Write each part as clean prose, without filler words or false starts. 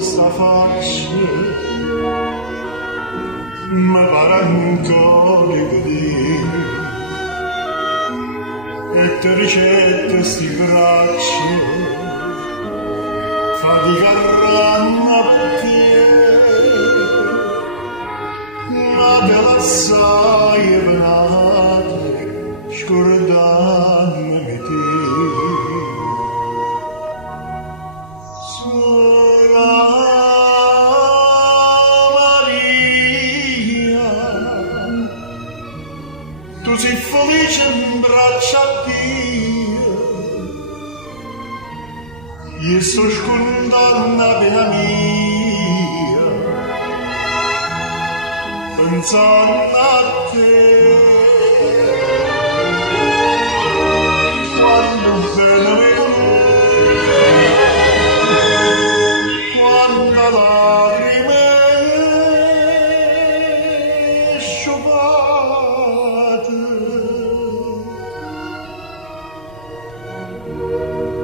sta faccia mi pare ancora così e te ricette sti braccia fatica ranna per te ma te la sai e venate scordandomi te tu sei felice in braccia a Dio, io sto scondando la pena mia, pensando a te. Quando bene mi quando lacrime sciupate,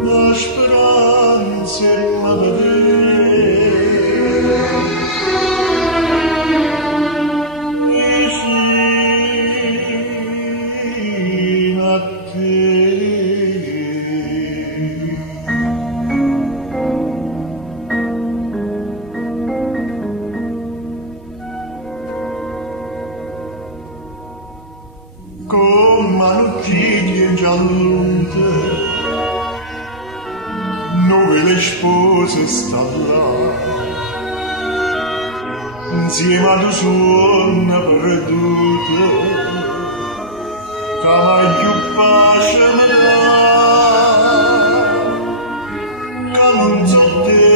la speranza è una vicina a te. Con manucchini giallute, dove le spose stanno là, insieme ad un suono perduto, che mai più pace mi dà, che non so te.